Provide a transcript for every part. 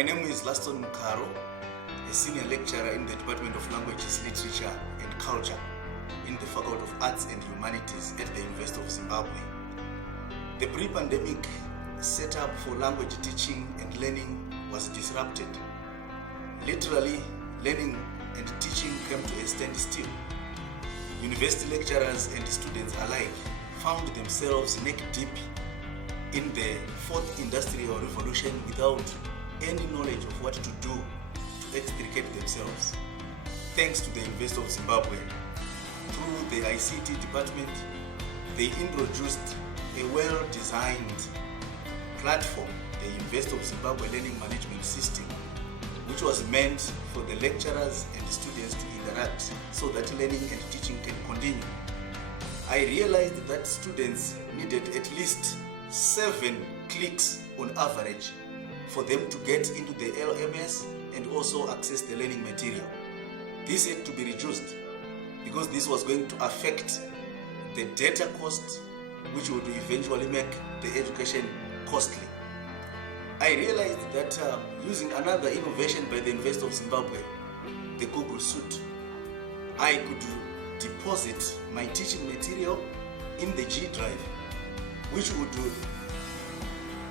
My name is Laston Mukaro, a senior lecturer in the Department of Languages, Literature and Culture in the Faculty of Arts and Humanities at the University of Zimbabwe. The pre-pandemic setup for language teaching and learning was disrupted. Literally, learning and teaching came to a standstill. University lecturers and students alike found themselves neck deep in the fourth industrial revolution without any knowledge of what to do to extricate themselves. Thanks to the University of Zimbabwe, through the ICT department, they introduced a well-designed platform, the University of Zimbabwe Learning Management System, which was meant for the lecturers and the students to interact so that learning and teaching can continue. I realized that students needed at least 7 clicks on average for them to get into the LMS and also access the learning material. This had to be reduced because this was going to affect the data cost, which would eventually make the education costly. I realized that using another innovation by the University of Zimbabwe, the Google Suite, I could deposit my teaching material in the G drive, which would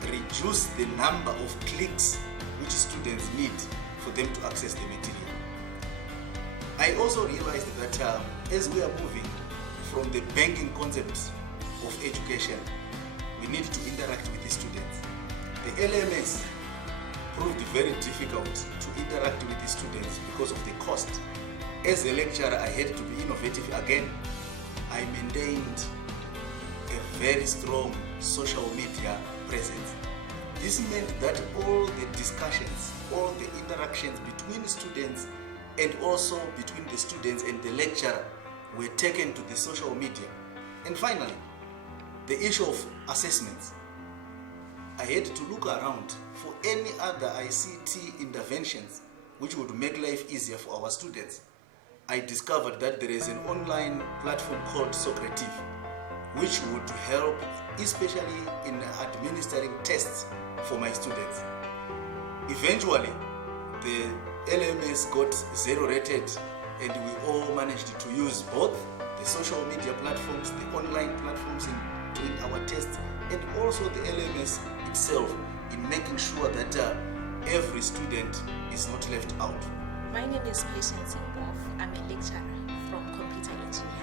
reduce the number of clicks which students need for them to access the material. I also realized that as we are moving from the banking concept of education, we need to interact with the students. The LMS proved very difficult to interact with the students because of the cost. As a lecturer, I had to be innovative again. I maintained a very strong social media presence. This meant that all the discussions, all the interactions between students and also between the students and the lecturer were taken to the social media. And finally, the issue of assessments. I had to look around for any other ICT interventions which would make life easier for our students. I discovered that there is an online platform called Socrative, which would help, especially in administering tests for my students. Eventually, the LMS got 0 rated, and we all managed to use both the social media platforms, the online platforms in doing our tests, and also the LMS itself in making sure that every student is not left out. My name is Patience Imbof. I'm a lecturer from computer engineering.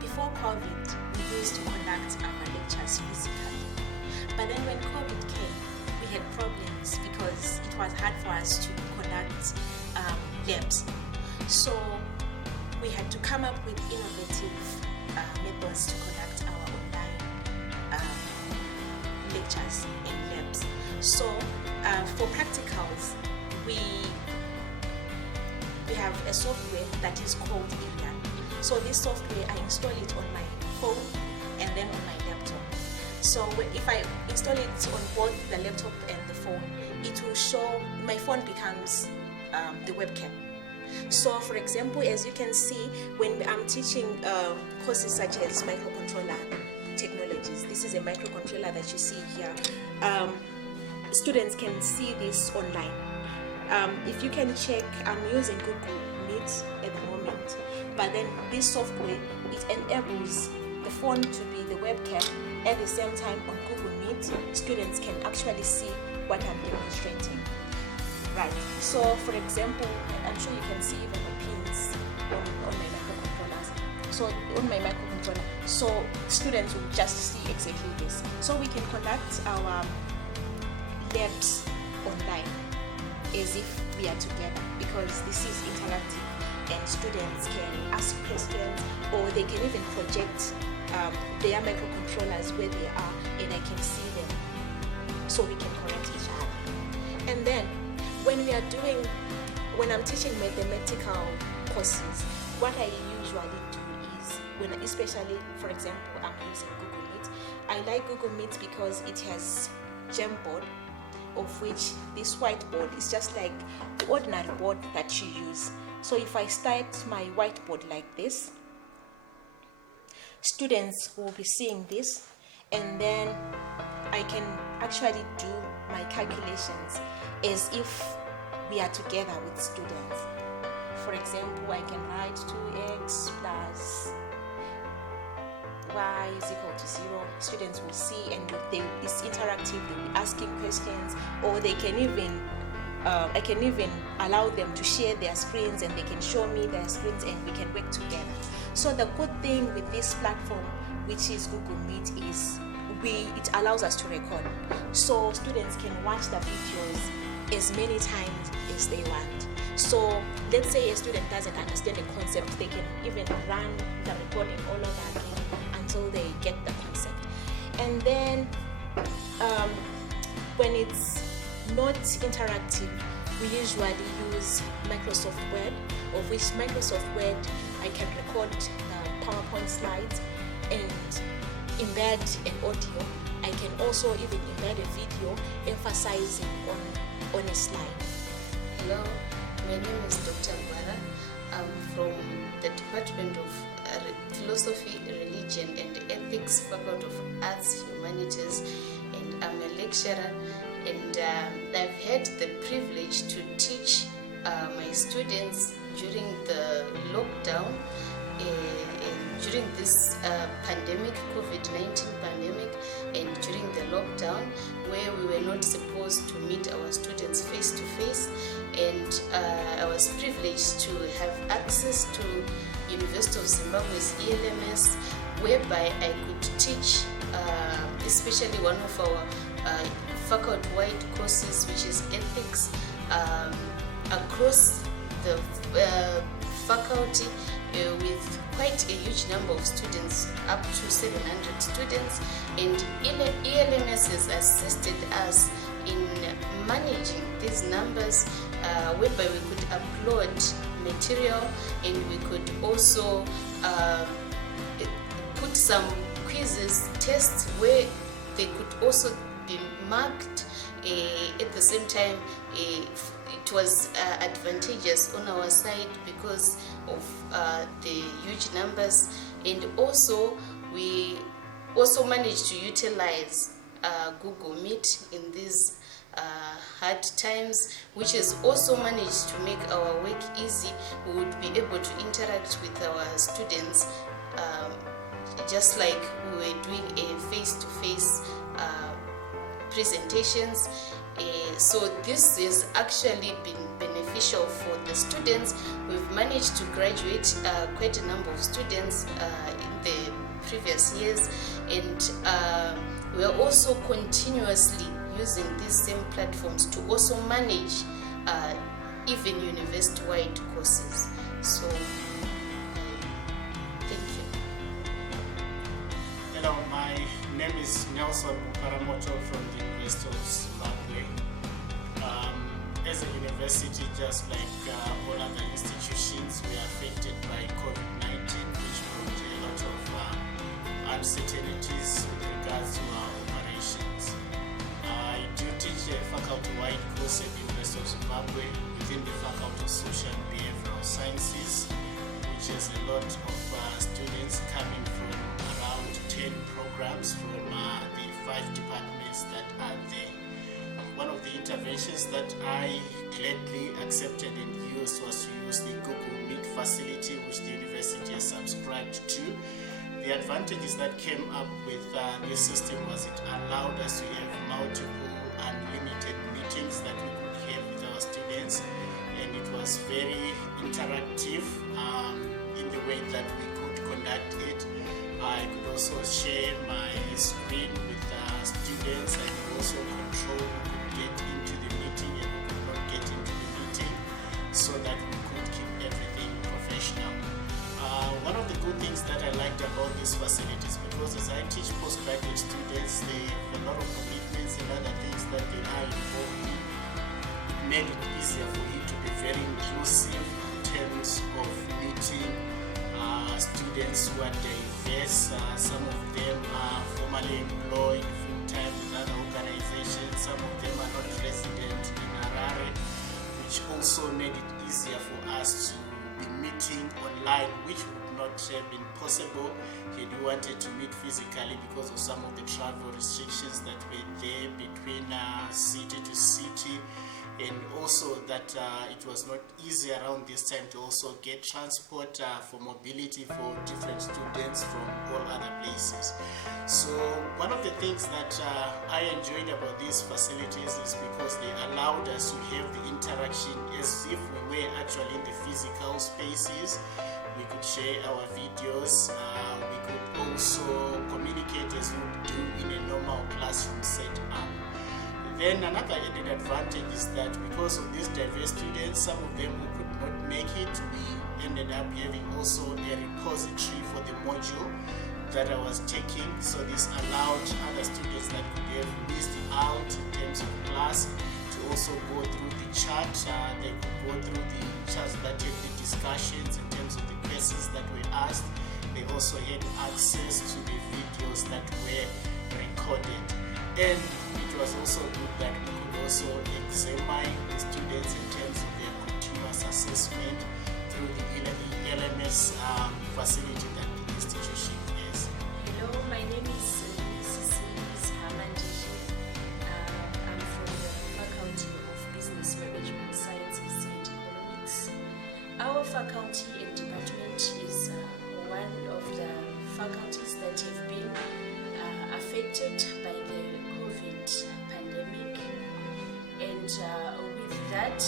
Before COVID, we used to conduct our lectures physically. But then when COVID came, we had problems because it was hard for us to conduct labs. So we had to come up with innovative methods to conduct our online lectures and labs. So for practicals, we have a software that is called Ilian. So this software, I install it on my phone and then on my laptop. So if I install it on both the laptop and the phone, it will show, my phone becomes the webcam. So for example, as you can see, when I'm teaching courses such as microcontroller technologies, this is a microcontroller that you see here. Students can see this online. If you can check, I'm using Google Meet at the moment, but then this software, it enables the phone to be the webcam. At the same time, on Google Meet, students can actually see what I'm demonstrating. Right, so for example, I'm sure you can see even the pins on my microcontrollers. So on my microcontroller, so students will just see exactly this. So we can conduct our labs online as if we are together, because this is interactive and students can ask questions, or they can even project their microcontrollers where they are, and I can see them, so we can correct each other. And then when I'm teaching mathematical courses, what I usually do is, especially, for example, I'm using Google Meet. I like Google Meet because it has Jamboard, of which this whiteboard is just like the ordinary board that you use. So if I start my whiteboard like this, students will be seeing this, and then I can actually do my calculations as if we are together with students. For example, I can write 2x plus y is equal to 0. Students will see, and it's interactive. They'll be asking questions, or they can even I can even allow them to share their screens, and they can show me their screens, and we can work together. So the good thing with this platform, which is Google Meet, is it allows us to record. So students can watch the videos as many times as they want. So let's say a student doesn't understand the concept, they can even run the recording all over again until they get the concept. And then when it's not interactive, we usually use Microsoft Word, of which Microsoft Word I can record the PowerPoint slides and embed an audio. I can also even embed a video emphasizing on a slide. Hello, my name is Dr. Gwara. I'm from the Department of Philosophy, Religion and Ethics, Faculty of Arts, Humanities, and I'm a lecturer. And I've had the privilege to teach my students during the lockdown, during this pandemic, COVID-19 pandemic, and during the lockdown, where we were not supposed to meet our students face to face. And I was privileged to have access to University of Zimbabwe's ELMS, whereby I could teach, especially one of our faculty-wide courses, which is ethics, across the faculty with quite a huge number of students, up to 700 students. And ELMS has assisted us in managing these numbers, whereby we could upload material, and we could also put some quizzes, tests, where they could also be marked. At the same time, it was advantageous on our side because of the huge numbers, and also we also managed to utilize Google Meet in these hard times, which has also managed to make our work easy. We would be able to interact with our students just like we were doing a face-to-face presentations. So this has actually been beneficial for the students. We've managed to graduate quite a number of students in the previous years, and we are also continuously using these same platforms to also manage even university-wide courses. So thank you. Hello, my name is Muparamoto from the University of Zimbabwe. As a university, just like all other institutions, we are affected by COVID-19, which brought a lot of uncertainties with regards to our operations. I do teach a faculty-wide course at the University of Zimbabwe within the Faculty of Social and Behavioral Sciences, which has a lot of students coming from around 10 programs from the 5 departments that are there. One of the interventions that I gladly accepted and used was to use the Google Meet facility, which the university has subscribed to. The advantages that came up with this system was it allowed us to have multiple unlimited meetings that we could have with our students, and it was very interactive in the way that we could conduct it. I could also share my screen with students. I could also control who could get into the meeting and who could not get into the meeting, so that we could keep everything professional. One of the good things that I liked about this facility is because as I teach postgraduate students, they have a lot of commitments and other things that they are involved in. It made it easier for me to be very inclusive in terms of meeting students who are diverse. Some of them are formally employed full-time with other organizations. Some of them are not resident in Harare, which also made it easier for us to be meeting online, which would not not been possible. He wanted to meet physically because of some of the travel restrictions that were there between city to city, and also that it was not easy around this time to also get transport for mobility for different students from all other places. So one of the things that I enjoyed about these facilities is because they allowed us to have the interaction as if we were actually in the physical spaces. We could share our videos, we could also communicate as we would do in a normal classroom setup. Then another added advantage is that because of these diverse students, some of them who could not make it, we ended up having also a repository for the module that I was taking. So this allowed other students that could have missed out in terms of class to also go through the chat. They could go through the chats that had the discussions in terms of the questions that were asked. They also had access to the videos that were recorded. And it was also good that we could also examine the students in terms of their continuous assessment through the LMS facility that the institution has. Hello, my name is L Hamandishe. I'm from the Faculty of Business Management Sciences and Economics. Our faculty and department is one of the faculties that have been affected by the COVID pandemic, and with that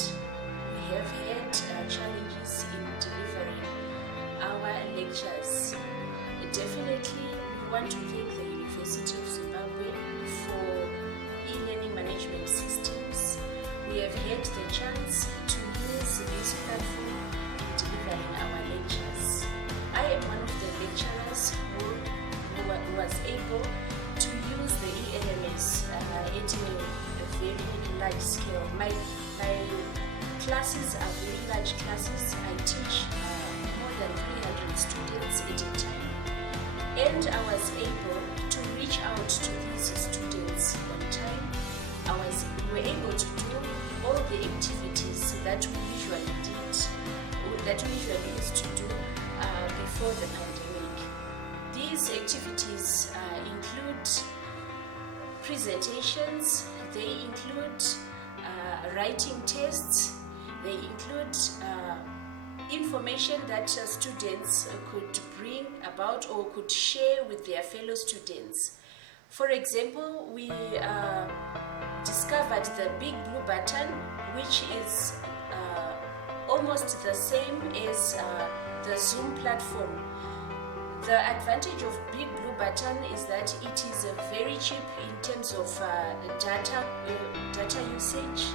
we have had challenges in delivering our lectures. Definitely we want to thank the University of Zimbabwe for e-learning management systems. We have had the chance to use this platform in delivering our lectures. I am one of the lecturers who was able to use the ELMS at a very large scale. My classes are very large classes. I teach more than 300 students at a time, and I was able to reach out to these students on time. We were able to do all the activities that we usually used to do before the pandemic. These activities include presentations, they include writing tests, they include information that students could bring about or could share with their fellow students. For example, we discovered the big blue button, which is almost the same as the Zoom platform. The advantage of Big Blue Button is that it is very cheap in terms of data usage.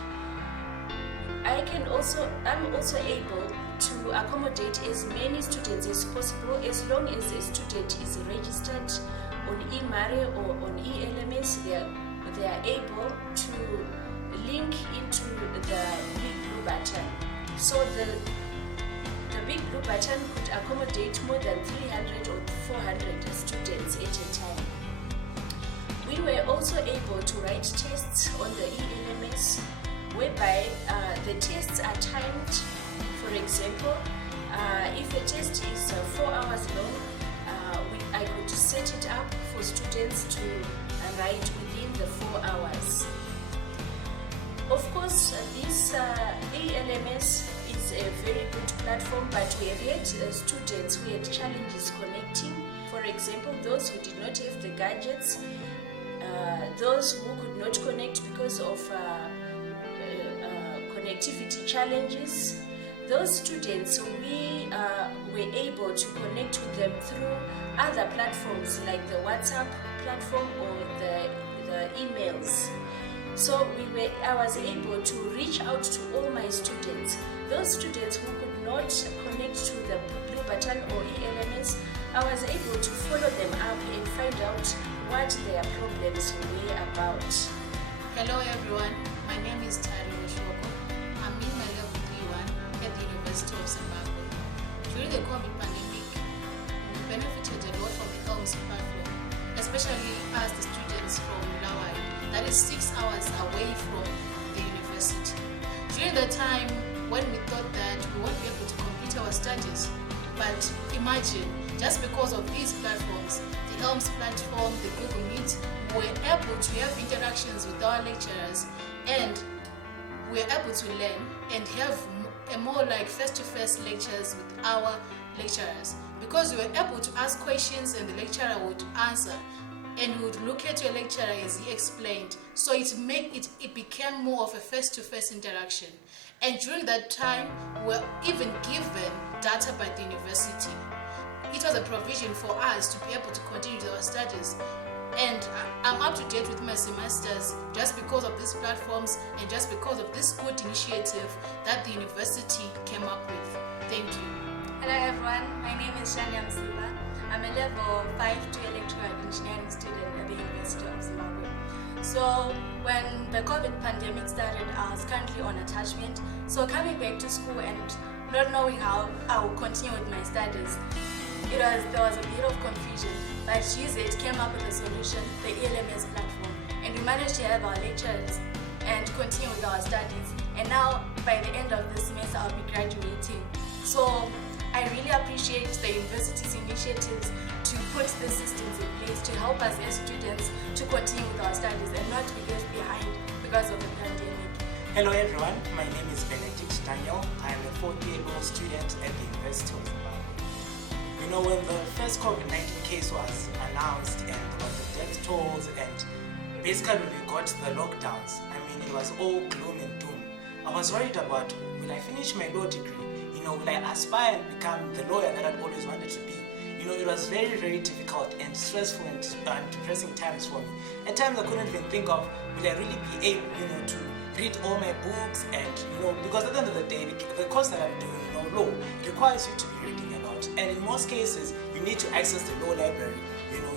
I'm also able to accommodate as many students as possible as long as a student is registered on eMare or on eLMS. They are able to link into the Big Blue Button. So the Big Blue Button could accommodate more than 300 or 400 students at a time. We were also able to write tests on the eLMS, whereby the tests are timed. For example, if a test is 4 hours long, I could set it up for students to write within the 4 hours. Of course, this ELMS is a very good platform, but we have had students who had challenges connecting. For example, those who did not have the gadgets, those who could not connect because of connectivity challenges. Those students, we were able to connect with them through other platforms like the WhatsApp platform or the emails. So I was able to reach out to all my students. Those students who could not connect to the Blue Button or ELMS, I was able to follow them up and find out what their problems were about. Hello everyone, my name is Shoko. I'm in my level 3-1 at the University of Zimbabwe. During the COVID pandemic, we benefited a lot from the LMS platform, especially as the students from Lawai, that is 6 hours away from the university. During the time when we thought that we won't be able to complete our studies, But imagine, just because of these platforms, the ELMS platform, the Google Meet, we're able to have interactions with our lecturers, and we're able to learn and have a more like face-to-face lectures with our lecturers, because we were able to ask questions and the lecturer would answer, and we would look at your lecturer as he explained. So it became more of a face-to-face interaction. And during that time, we were even given data by the university. It was a provision for us to be able to continue with our studies. And I'm up to date with my semesters just because of these platforms and just because of this good initiative that the university came up with. Thank you. Hello everyone, my name is Shania Msiba. I'm a level 5 electrical engineering student at the University of Zimbabwe. So when the COVID pandemic started, I was currently on attachment. So coming back to school and not knowing how I would continue with my studies, there was a bit of confusion. But GZ came up with a solution, the ELMS platform, and we managed to have our lectures and continue with our studies. And now, by the end of this semester, I'll be graduating. So I really appreciate the university's initiatives to put the systems in place to help us as students to continue with our studies and not be left behind because of the pandemic. Hello everyone, my name is Benedict Daniel. I am a 4th-year law student at the University of Zimbabwe. You know, when the first COVID-19 case was announced and there was the death tolls and basically we got the lockdowns, I mean it was all gloom and doom. I was worried about, will I finish my law degree? You know, will I aspire and become the lawyer that I'd always wanted to be? You know, it was very, very difficult and stressful and depressing times for me. At times I couldn't even think of, will I really be able, to read all my books and, because at the end of the day, the course that I'm doing, law, requires you to be reading a lot. And in most cases, you need to access the law library.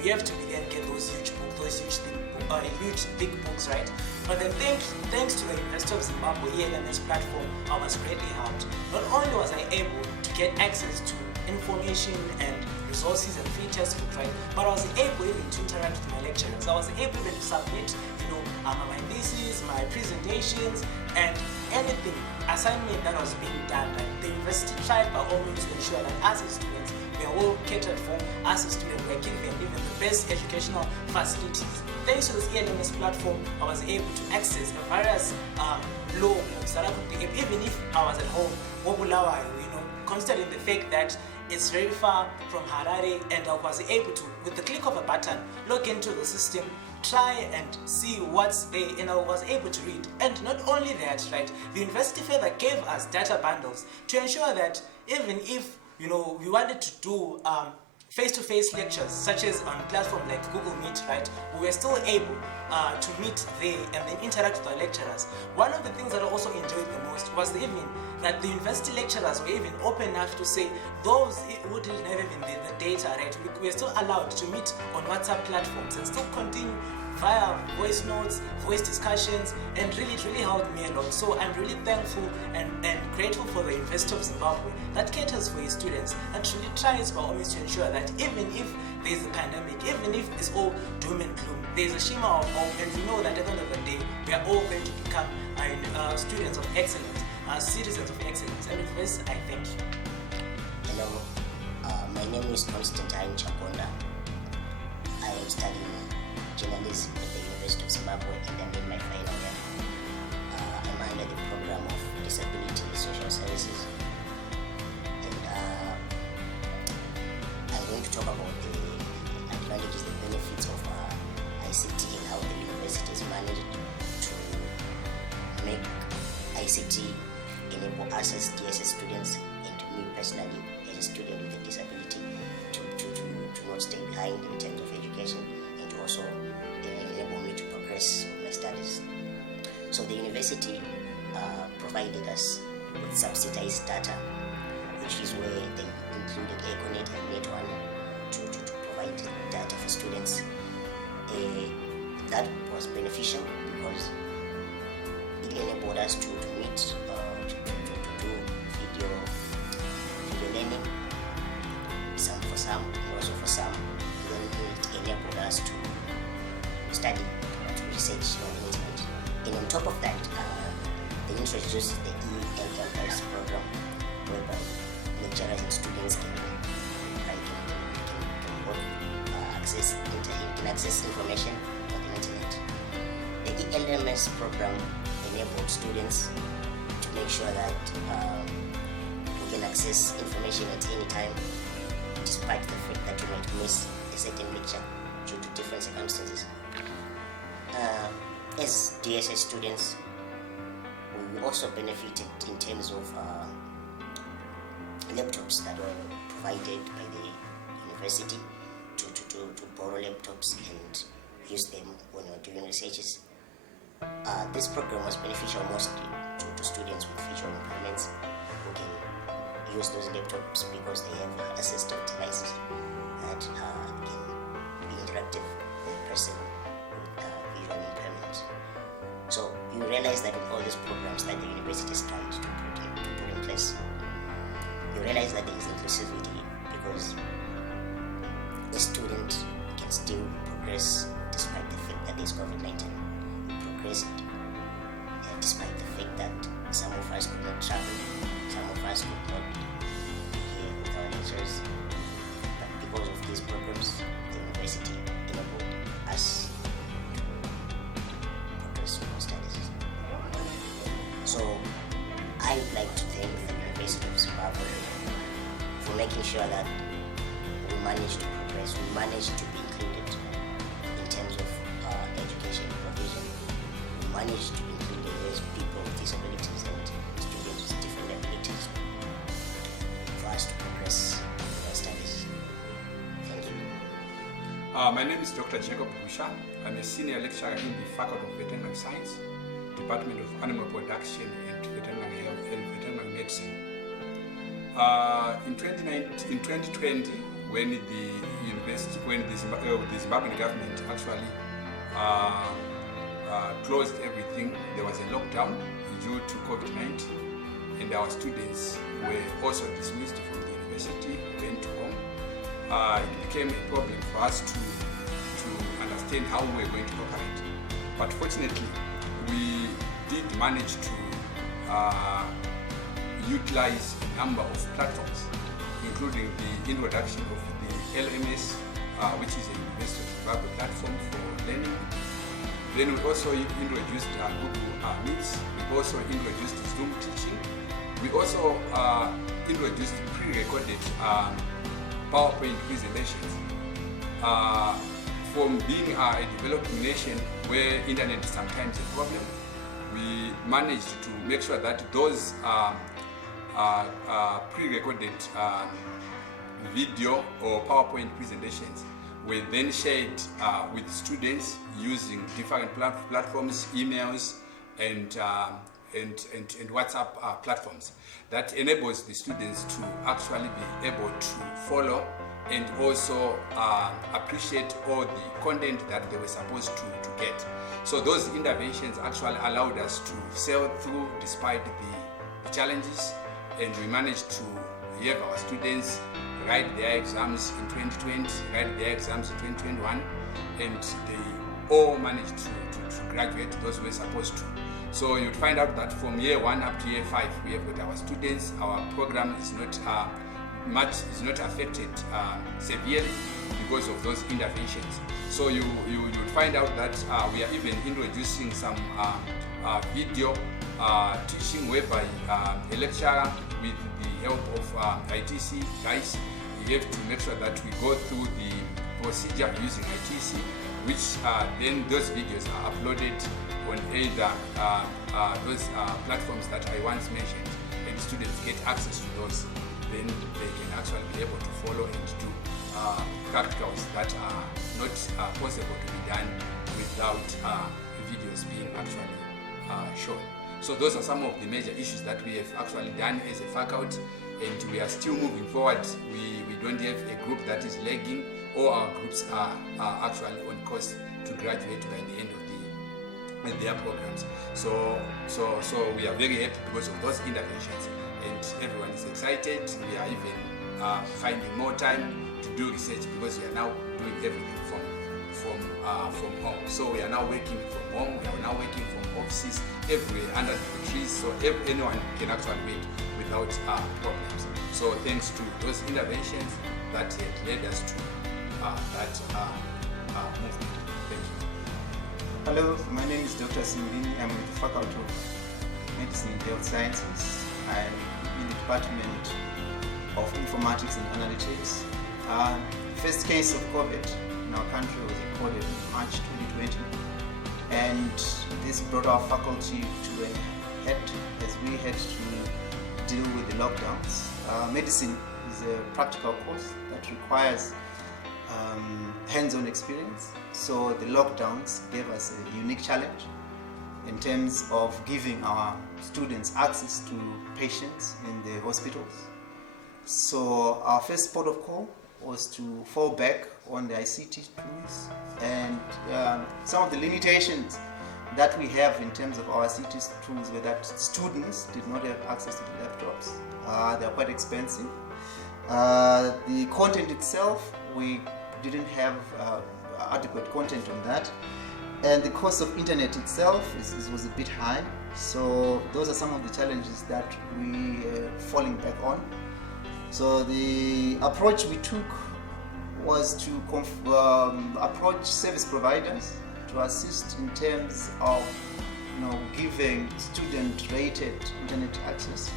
You have to then get those huge books, those huge thick books, right? But then thanks to the University of Zimbabwe ELMS platform, I was greatly helped. Not only was I able to get access to information and resources and free textbooks, right? But I was able even to interact with my lecturers. I was able even to submit, my thesis, my presentations, and anything, assignment that was being done. Right? The university tried by all means to ensure that as a students, we are all catered for. As a student, we are given even the best educational facilities. Thanks to this ELMS platform, I was able to access the various law books that I could be able, even if I was at home, considering the fact that it's very far from Harare, and I was able to, with the click of a button, log into the system, try and see what's there, and I was able to read. And not only that, right, the university further gave us data bundles to ensure that even if, we wanted to do face-to-face lectures, such as on platforms like Google Meet, right, we were still able to meet there and then interact with our lecturers. One of the things that I also enjoyed the most was that the university lecturers were even open enough to say those who didn't have even the data, right, we were still allowed to meet on WhatsApp platforms and still continue via voice notes, voice discussions, and really, it really helped me a lot. So I'm really thankful and grateful for the University of Zimbabwe that caters for its students and really tries by all means to ensure that even if there's a pandemic, even if it's all doom and gloom, there's a shimmer of hope, and we know that at the end of the day, we are all going to become students of excellence, citizens of excellence. And with this, I thank you. Hello, my name is Constantine Chaponda. I am studying journalism at the University of Zimbabwe, and I'm in my final year. I'm under the program of Disability Social Services, and I'm going to talk about the advantages and benefits of ICT and how the university has managed to make ICT enable us as DSS students, and to me personally as a student with a disability, to not stay behind in terms of education, and to also enable me to progress with my studies. So the university provided us with subsidized data, which is where they included Econet and Net1 to provide data for students. That was beneficial because it enabled us to meet, to do video learning, for some, and also for some, then it enabled us to study, to research on the internet. And on top of that, they introduced the ELLS program, whereby lecturers and students can access information on the internet. The ELMS program enabled students to make sure that we can access information at any time, despite the fact that you might miss a certain lecture due to different circumstances. As DSS students, we also benefited in terms of laptops that were provided by the university to borrow laptops and use them when you're doing researches. This program was beneficial mostly to students with visual impairments who can use those laptops because they have assistive devices that can be interactive with a person with visual impairments. So you realize that with all these programs that the university is trying to put in place, you realize that there is inclusivity because a student can still progress despite the fact that there is COVID-19. Progressed despite the fact that some of us could not travel, some of us could not be here with our lectures. But because of these programs, the university enabled us to progress with our studies. So I would like to thank the University of Zimbabwe for making sure that we managed to progress, we managed to be included in terms of education provision. We managed to include those people with disabilities and students with different abilities for us to progress with our studies. Thank you. My name is Dr. J Gusha. I'm a senior lecturer in the Faculty of Veterinary Science, Department of Animal Production and Veterinary Health and Veterinary Medicine. In 2020, when the Zimbabwean government actually closed everything, there was a lockdown due to COVID-19, and our students were also dismissed from the university, went home. It became a problem for us to understand how we were going to operate. But fortunately, we did manage to utilize a number of platforms, including the introduction of the LMS, which is a University of Zimbabwe platform for learning. Then we also introduced Google Meets. We also introduced Zoom teaching. We also introduced pre-recorded PowerPoint presentations. From being a developing nation where internet is sometimes a problem, we managed to make sure that those pre-recorded video or PowerPoint presentations were then shared with students using different platforms, emails, and WhatsApp platforms. That enables the students to actually be able to follow and also appreciate all the content that they were supposed to get. So those interventions actually allowed us to sail through despite the challenges, and we managed to have our students write their exams in 2020, write their exams in 2021, and they all managed to graduate, those who were supposed to. So you'd find out that from year 1 up to year 5, we have got our students. Our program is not affected severely because of those interventions. So you would find out that we are even introducing some video teaching whereby a lecturer with the help of ITC guys, we have to make sure that we go through the procedure using ITC, which then those videos are uploaded on either those platforms that I once mentioned, and students get access to those. Then they can actually be able to follow and do practicals that are not possible to be done without videos being actually shown. So those are some of the major issues that we have actually done as a faculty, and we are still moving forward. We don't have a group that is lagging. All our groups are actually on course to graduate by the end of their programs. So we are very happy because of those interventions, and everyone is excited. We are even finding more time to do research because we are now doing everything from home. So we are now working from home. We are now working from offices everywhere under the trees. So anyone can actually work without problems. So thanks to those interventions that had led us to that movement. Thank you. Hello, my name is Dr. Simbini. I'm with the Faculty of Medicine and Health Sciences. I'm in the Department of Informatics and Analytics. First case of COVID in our country was recorded in March 2020, and this brought our faculty to a head as we had to deal with the lockdowns. Medicine is a practical course that requires hands-on experience, so the lockdowns gave us a unique challenge in terms of giving our students access to patients in the hospitals. So our first port of call was to fall back on the ICT tools, and some of the limitations that we have in terms of our ICT tools were that students did not have access to the laptops. They are quite expensive. The content itself, we didn't have adequate content on that, and the cost of internet itself was a bit high. So those are some of the challenges that we are falling back on. So the approach we took was to approach service providers to assist in terms of giving student-rated internet access.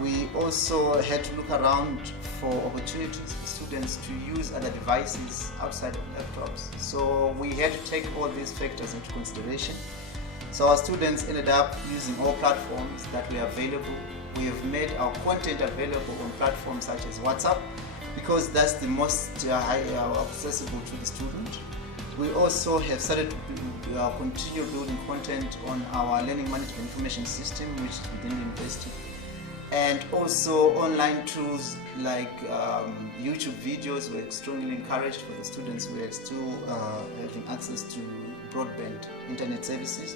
We also had to look around for opportunities for students to use other devices outside of laptops. So we had to take all these factors into consideration. So our students ended up using all platforms that were available. We have made our content available on platforms such as WhatsApp because that's the most accessible to the student. We also have started to continue building content on our learning management information system, which is within the university. And also online tools like YouTube videos were strongly encouraged for the students who are still having access to broadband internet services.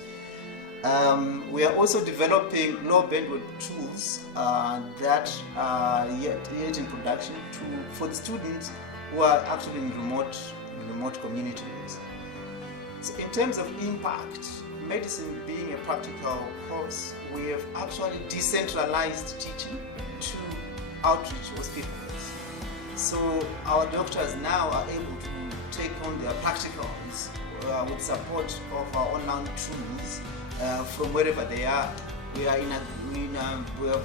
We are also developing low bandwidth tools that are yet in production for the students who are actually in remote communities. So in terms of impact, medicine being a practical course, we have actually decentralized teaching to outreach hospitals. So our doctors now are able to take on their practicals with support of our online tools from wherever they are. We have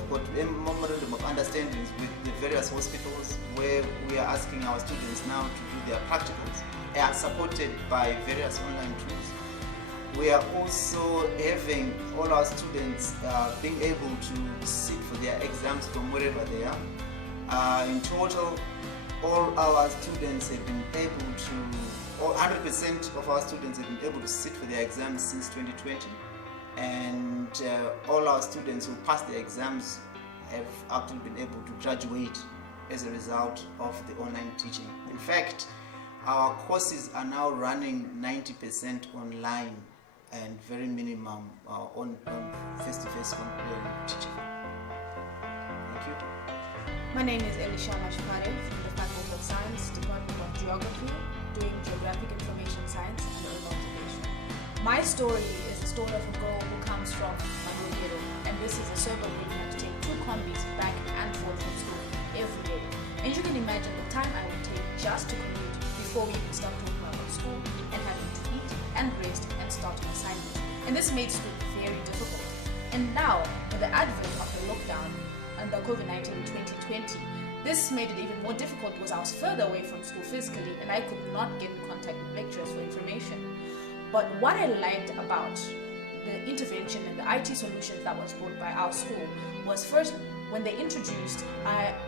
got a memorandum of understandings with the various hospitals where we are asking our students now to do their practicals, supported by various online tools. We are also having all our students being able to sit for their exams from wherever they are. In total, all our students have been able to, or 100% of our students have been able to sit for their exams since 2020. And all our students who passed their exams have actually been able to graduate as a result of the online teaching. In fact, our courses are now running 90% online and very minimum on face-to-face teaching. Thank you. My name is Elishama Chipare from the Faculty of Science, Department of Geography, doing Geographic Information Science and Urban Observation. My story is the story of a girl who comes from Mandogero, and this is a suburb where you have to take 2 combis back and forth from school every day. And you can imagine the time I would take just to commute before we even start talking about school and having to eat and rest and start an assignment. And this made school very difficult. And now, with the advent of the lockdown and the COVID-19 in 2020, this made it even more difficult because I was further away from school physically and I could not get in contact with lecturers for information. But what I liked about the intervention and the IT solutions that was brought by our school was first when they introduced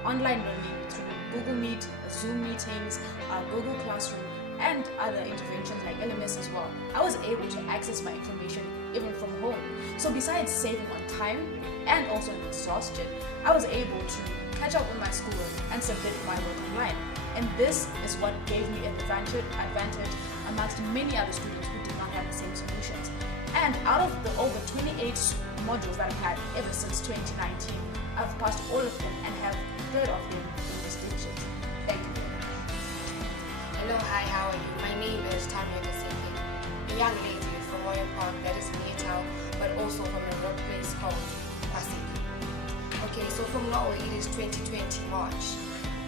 online learning through Google Meet, Zoom meetings, Google Classroom, and other interventions like LMS as well. I was able to access my information even from home. So besides saving on time and also in exhaustion, I was able to catch up with my schoolwork and submit my work online. And this is what gave me an advantage amongst many other students who did not have the same solutions. And out of the over 28 modules that I've had ever since 2019, I've passed all of them and have 3rd of them with distinctions. Thank you very much. Hello, hi, how are you? My name is Tanya Kaseke, a young lady from Royal Park that is near town, but also from a workplace called Pasiki. Okay, so from Norway, it is 2020 March.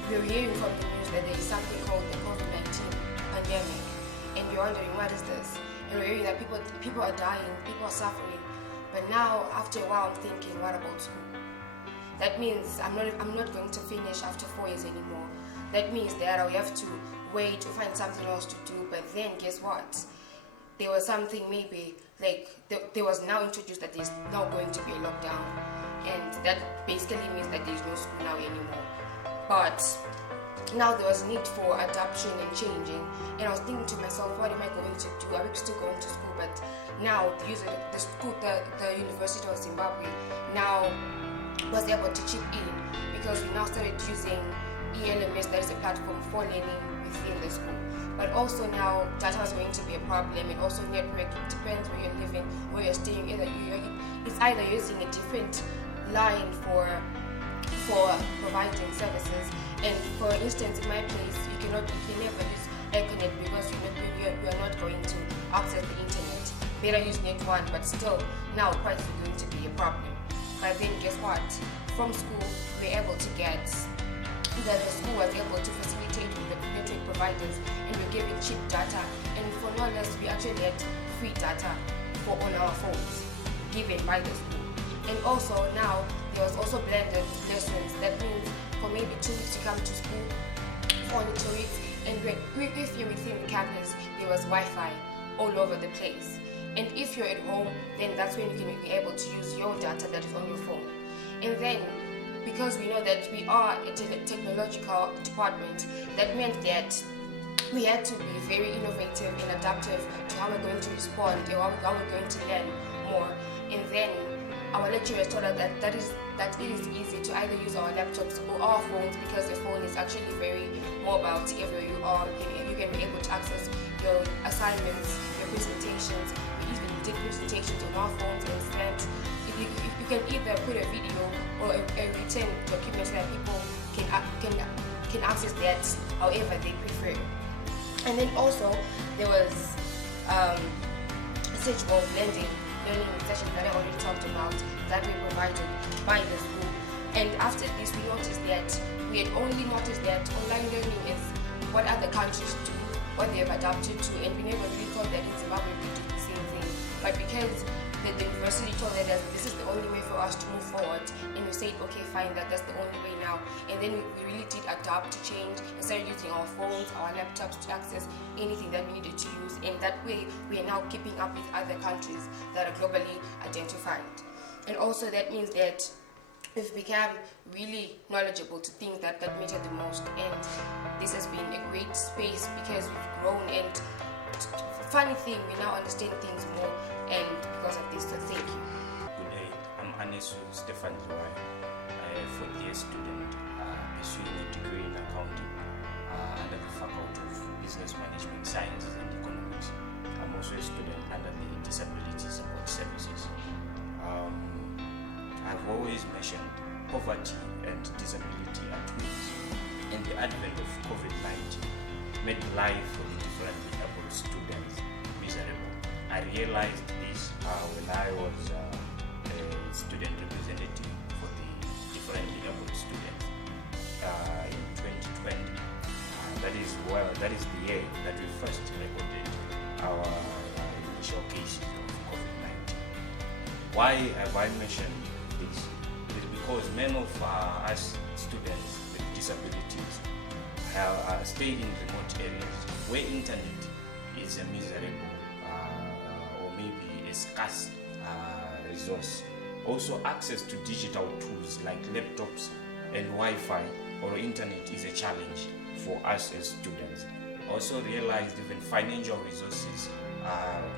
We're hearing from the news that there is something called the COVID-19 pandemic, and you're wondering what is this? And we're hearing that people are dying, people are suffering. But now, after a while, I'm thinking, what about school? That means I'm not going to finish after 4 years anymore. That means that I have to wait to find something else to do. But then, guess what? There was something maybe like there was now introduced that there's now going to be a lockdown, and that basically means that there's no school now anymore. But now there was a need for adaptation and changing, and I was thinking to myself, what am I going to do? Are we still going to school? But now the University of Zimbabwe now was able to chip in, because we now started using ELMS, that is a platform for learning within the school. But also now data is going to be a problem, and also network. It depends where you're living, where you're staying. It's either using a different line for providing services. And for instance, in my place, you can never use Econet because you're not going to access the internet. Better use Net 1, but still now price is going to be a problem. But then guess what? From school, we're able to get that the school was able to facilitate with the network providers, and we're giving cheap data, and for no less, we actually had free data on our phones given by the school. And also now there was also blended lessons. That means for maybe 2 weeks you come to school, for only 2 weeks, and if you're within the campus, there was Wi-Fi all over the place. And if you're at home, then that's when you can be able to use your data that is on your phone. And then, because we know that we are a technological department, that meant that we had to be very innovative and adaptive to how we're going to respond and how we're going to learn more. And then our lecturers told us that it is easy to either use our laptops or our phones, because the phone is actually very mobile to everywhere you are. You can be able to access your assignments, your presentations. We even did presentations on our phones and sent. You can either put a video or a written document so that people can access that however they prefer. And then also there was a search of learning sessions that I already talked about that were provided by the school. And after this, we noticed that we had only noticed that online learning is what other countries do, what they have adapted to, and we never really thought that in Zimbabwe we do the same thing. But because the university told us that this is the only way for us to move forward, and we said, okay, fine, that's the only way now. And then we really did adapt to change and started using our phones, our laptops to access anything that we needed to use. And that way, we are now keeping up with other countries that are globally identified. And also that means that we've become really knowledgeable to things that matter the most. And this has been a great space because we've grown, and funny thing, we now understand things more, and because of this, so thank you. Good day, I'm Anesu Stefan Liwai, a fourth-year student pursuing a degree in accounting under the Faculty of Business Management Sciences and Economics. I'm also a student under the Disability Support Services. I've always mentioned poverty and disability are twins, and the advent of COVID-19 made life for the differently able students miserable. I realized this when I was a student representative for the differently able students in 2020. That is the year that we first recorded our initial cases of COVID-19. Why have I mentioned this? It is because many of us students with disabilities have stayed in remote areas where internet is a miserable or maybe a scarce resource. Also, access to digital tools like laptops and Wi-Fi or internet is a challenge for us as students. Also realized even financial resources,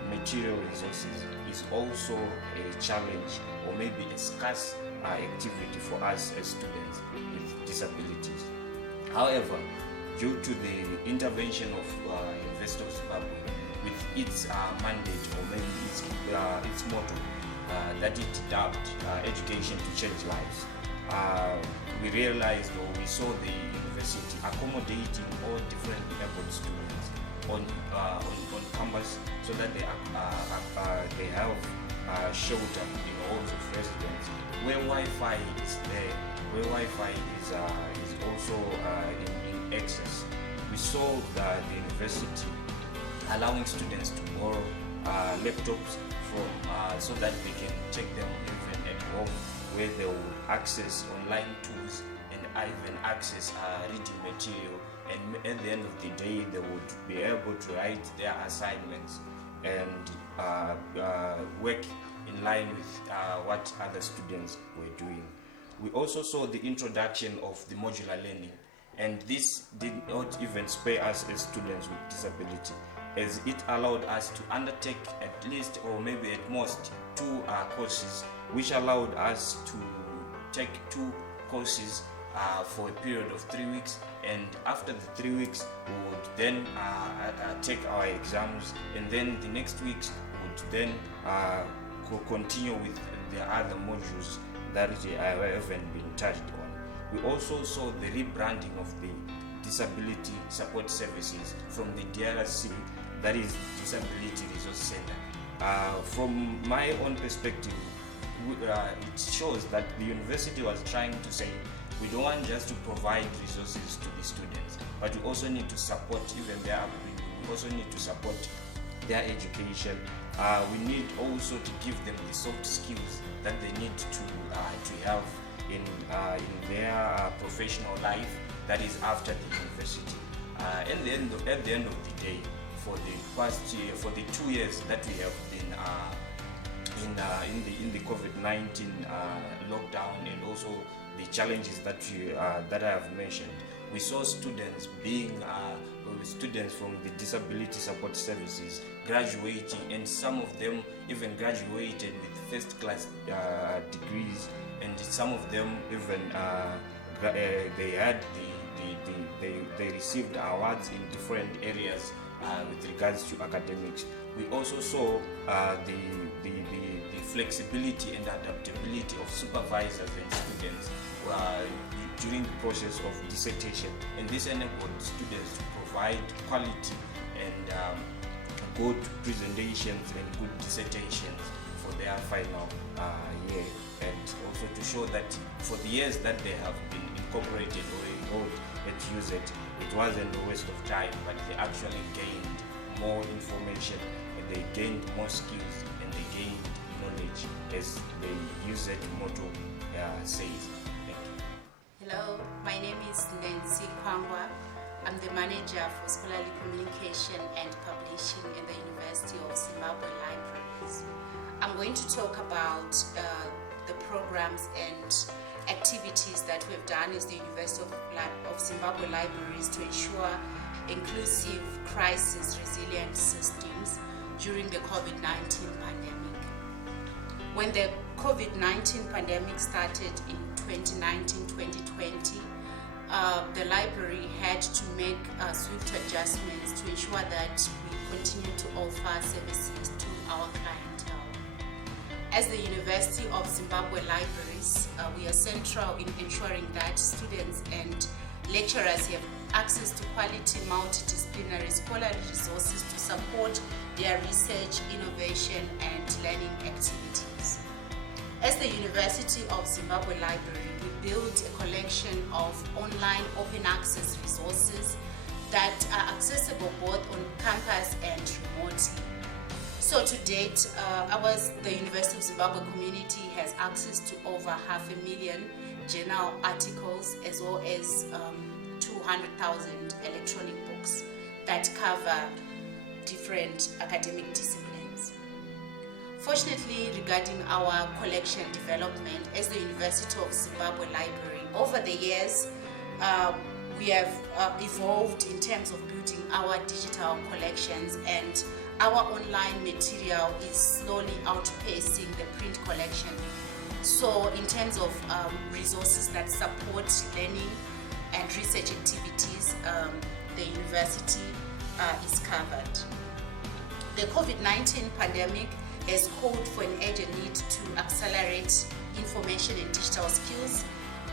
material resources is also a challenge or maybe a scarce activity for us as students with disabilities. However, due to the intervention of University of Zimbabwe with its mandate or maybe its motto that it dubbed education to change lives, we realized or we saw the university accommodating all different able students on campus so that they have shelter in halls of residence where Wi-Fi is there, where Wi-Fi is also in access. We saw that the university allowing students to borrow laptops so that they can take them even at home, where they will access online tools and even access reading material, and at the end of the day they would be able to write their assignments and work in line with what other students were doing. We also saw the introduction of the modular learning, and this did not even spare us as students with disability, as it allowed us to undertake at least, or maybe at most, 2 courses, which allowed us to take 2 courses for a period of 3 weeks, and after the 3 weeks we would then take our exams, and then the next weeks would then continue with the other modules that haven't been touched on. We also saw the rebranding of the Disability Support Services from the DRC, that is Disability Resource Center. From my own perspective, it shows that the university was trying to say, we don't want just to provide resources to the students, but we also need to support even their upbringing. We also need to support their education. We need also to give them the soft skills that they need to have in their professional life, that is after the university. At the end of the day, for the past year, for the 2 years that we have been in the COVID-19 lockdown, and also the challenges that I have mentioned, we saw students students from the Disability Support Services graduating, and some of them even graduated with first-class degrees, and some of them even they received awards in different areas with regards to academics. We also saw the flexibility and adaptability of supervisors and students during the process of dissertation, and this enabled students to provide quality and good presentations and good dissertations for their final year, and also to show that for the years that they have been incorporated or enrolled at USET, it wasn't a waste of time, but they actually gained more information, and they gained more skills, and they gained knowledge, as the USET motto says. Thank you. Hello, my name is N.Kwangwa. I'm the manager for scholarly communication and publishing in the University of Zimbabwe Libraries. I'm going to talk about the programs and activities that we've done as the University of Zimbabwe Libraries to ensure inclusive crisis resilient systems during the COVID-19 pandemic. When the COVID-19 pandemic started in 2019-2020, the library had to make swift adjustments to ensure that we continue to offer services to our clientele. As the University of Zimbabwe Libraries, we are central in ensuring that students and lecturers have access to quality multidisciplinary scholarly resources to support their research, innovation, and learning activities. As the University of Zimbabwe Library, we built a collection of online open access resources that are accessible both on campus and remotely. So to date, the University of Zimbabwe community has access to over 500,000 journal articles, as well as 200,000 electronic books that cover different academic disciplines. Fortunately, regarding our collection development as the University of Zimbabwe Library, over the years, we have evolved in terms of building our digital collections, and our online material is slowly outpacing the print collection. So in terms of resources that support learning and research activities, the university is covered. The COVID-19 pandemic has called for an urgent need to accelerate information and digital skills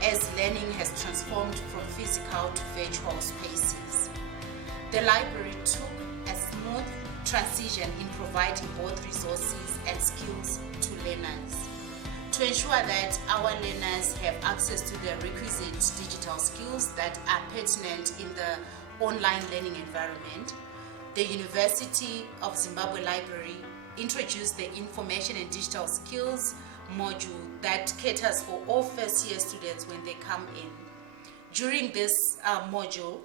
as learning has transformed from physical to virtual spaces. The library took a smooth transition in providing both resources and skills to learners. To ensure that our learners have access to the requisite digital skills that are pertinent in the online learning environment, the University of Zimbabwe Library introduced the Information and Digital Skills module that caters for all first-year students when they come in. During this module,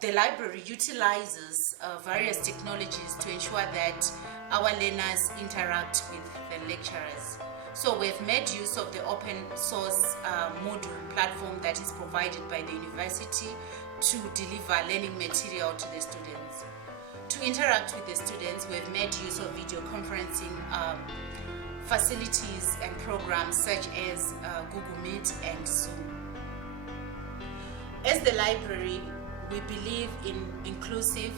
the library utilizes various technologies to ensure that our learners interact with the lecturers. So we've made use of the open source Moodle platform that is provided by the university to deliver learning material to the students. To interact with the students, we've made use of video conferencing facilities and programs such as Google Meet and Zoom. As the library, we believe in inclusive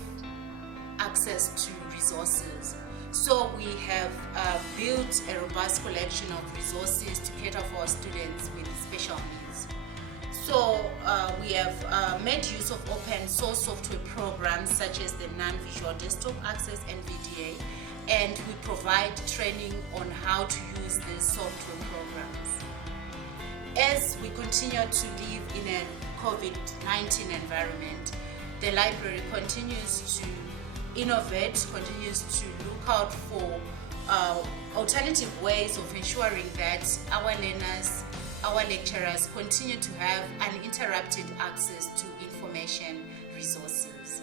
access to resources. So we have built a robust collection of resources to cater for our students with special needs. So we have made use of open source software programs such as the non-visual desktop access NVDA, and we provide training on how to use these software programs. As we continue to live in a COVID-19 environment, the library continues to innovate, continues to look out for alternative ways of ensuring that our learners, our lecturers continue to have uninterrupted access to information resources.